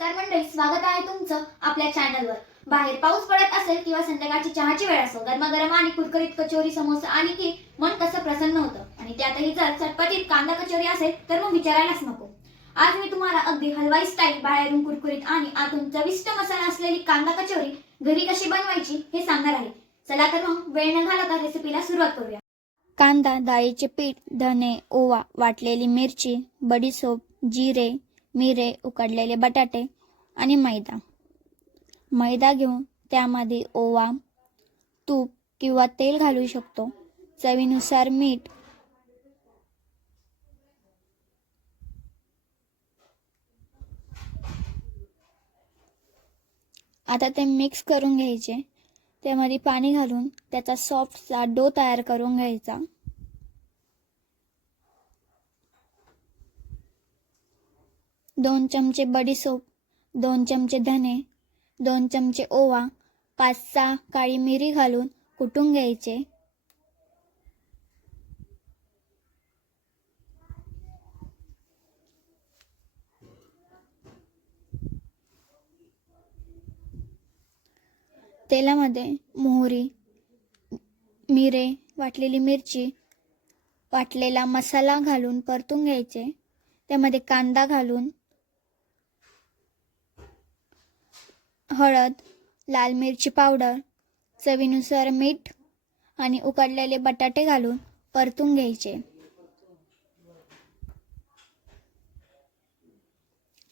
नमस्कार मंडळी स्वागत आहे तुमचं आपल्या चॅनलवर बाहेर पाऊस पडत असेल किंवा संध्याकाळची चहाची वेळ असो गरमागरम आणि कुरकुरीत कचोरी समोसा आणि की मन कसं प्रसन्न होतं? आणि त्यातही जर चटपटीत कांदा कचोरी असेल तर मग विचारायलाच नको. आज मी तुम्हाला अगदी हलवाई स्टाईल बाहेरून कुरकुरीत आणि आतून चविष्ट मसाला असलेली कांदा कचोरी घरी कशी बनवायची हे सांगणार आहे. चला तर मग वेळ न घालवता रेसिपीला सुरुवात करूया. कांदा डाळीचे पीठ धने ओवा वाटलेली मिरची बडीसोप जिरे मिरे उकडलेले बटाटे आणि मैदा. मैदा घेऊन त्यामध्ये ओवा तूप किंवा तेल घालू शकतो. चवीनुसार मीठ आता ते मिक्स करून घ्यायचे. त्यामध्ये पाणी घालून त्याचा सॉफ्टचा डो तयार करून घ्यायचा. दोन चमचे बडीसोप दोन चमचे धने दोन चमचे ओवा पाच सहा काळी मिरी घालून कुटून घ्यायचे. तेलामध्ये मोहरी मिरे वाटलेली मिरची वाटलेला मसाला घालून परतून घ्यायचे. त्यामध्ये कांदा घालून हळद लाल मिरची पावडर चवीनुसार मीठ आणि उकडलेले बटाटे घालून परतून घ्यायचे.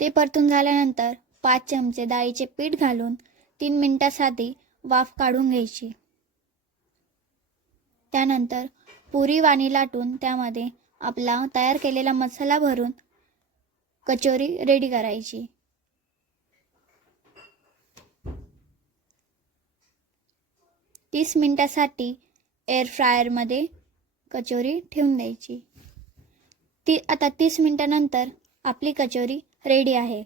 ते परतून झाल्यानंतर पाच चमचे डाळीचे पीठ घालून तीन मिनिटासाठी वाफ काढून घ्यायची. त्यानंतर पुरी वाणी लाटून त्यामध्ये आपला तयार केलेला मसाला भरून कचोरी रेडी करायची. तीस मिनटासाठी एअर फ्रायरमध्ये कचोरी ठेवून द्यायची. ती आता तीस मिनटानंतर आपली कचोरी रेडी आहे.